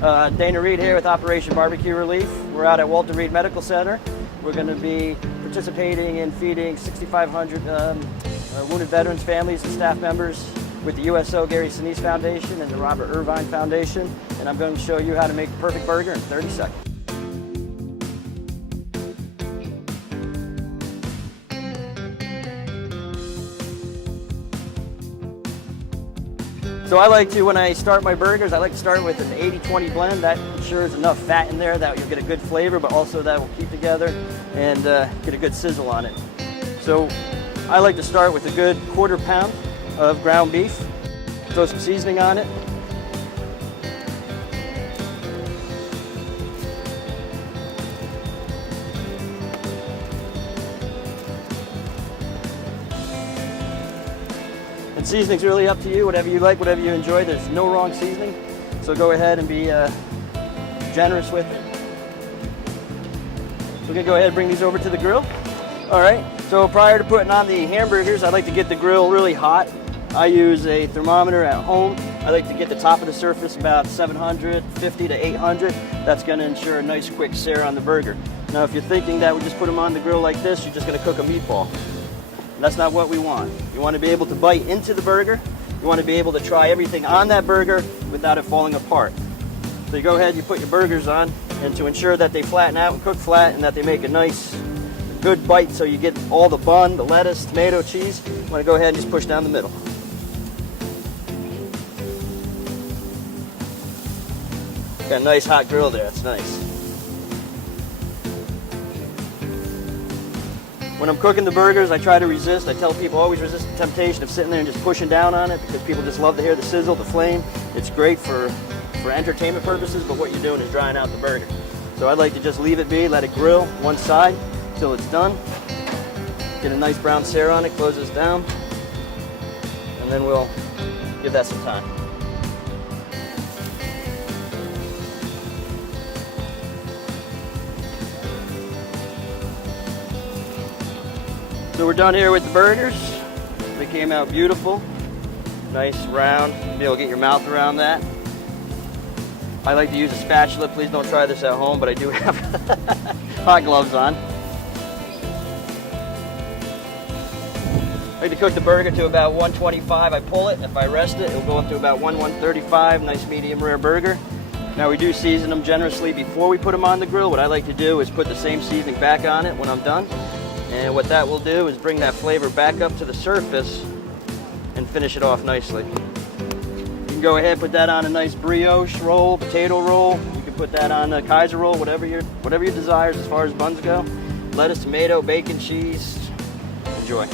Dana Reed here with Operation BBQ Relief. We're out at Walter Reed Medical Center. We're going to be participating in feeding 6,500 wounded veterans, families, and staff members with the USO Gary Sinise Foundation and the Robert Irvine Foundation. And I'm going to show you how to make the perfect burger in 30 seconds. So I like to, when I start my burgers, I like to start with an 80-20 blend. That ensures enough fat in there that you'll get a good flavor, but also that will keep together and get a good sizzle on it. So I like to start with a good 1/4 pound of ground beef. Throw some seasoning on it. And seasoning's really up to you, whatever you like, whatever you enjoy. There's no wrong seasoning, so go ahead and be generous with it. We're gonna go ahead and bring these over to the grill. All right, so prior to putting on the hamburgers, I like to get the grill really hot. I use a thermometer at home. I like to get the top of the surface about 750 to 800. That's gonna ensure a nice quick sear on the burger. Now, if you're thinking that we just put them on the grill like this, you're just gonna cook a meatball. That's not what we want. You want to be able to bite into the burger. You want to be able to try everything on that burger without it falling apart. So you go ahead, you put your burgers on, and to ensure that they flatten out and cook flat and that they make a nice, good bite so you get all the bun, the lettuce, tomato, cheese, you want to go ahead and just push down the middle. Got a nice hot grill there, that's nice. When I'm cooking the burgers, I try to resist. I tell people always resist the temptation of sitting there and just pushing down on it because people just love to hear the sizzle, the flame. It's great for entertainment purposes, but what you're doing is drying out the burger. So I like to just leave it be, let it grill one side until it's done. Get a nice brown sear on it, close this down, and then we'll give that some time. So we're done here with the burgers. They came out beautiful. Nice, round. Be able to get your mouth around that. I like to use a spatula. Please don't try this at home, but I do have hot gloves on. I like to cook the burger to about 125. I pull it. If I rest it, it'll go up to about 135. Nice medium rare burger. Now we do season them generously before we put them on the grill. What I like to do is put the same seasoning back on it when I'm done. And what that will do is bring that flavor back up to the surface and finish it off nicely. You can go ahead and put that on a nice brioche roll, potato roll. You can put that on a Kaiser roll, whatever your desires as far as buns go. Lettuce, tomato, bacon, cheese. Enjoy.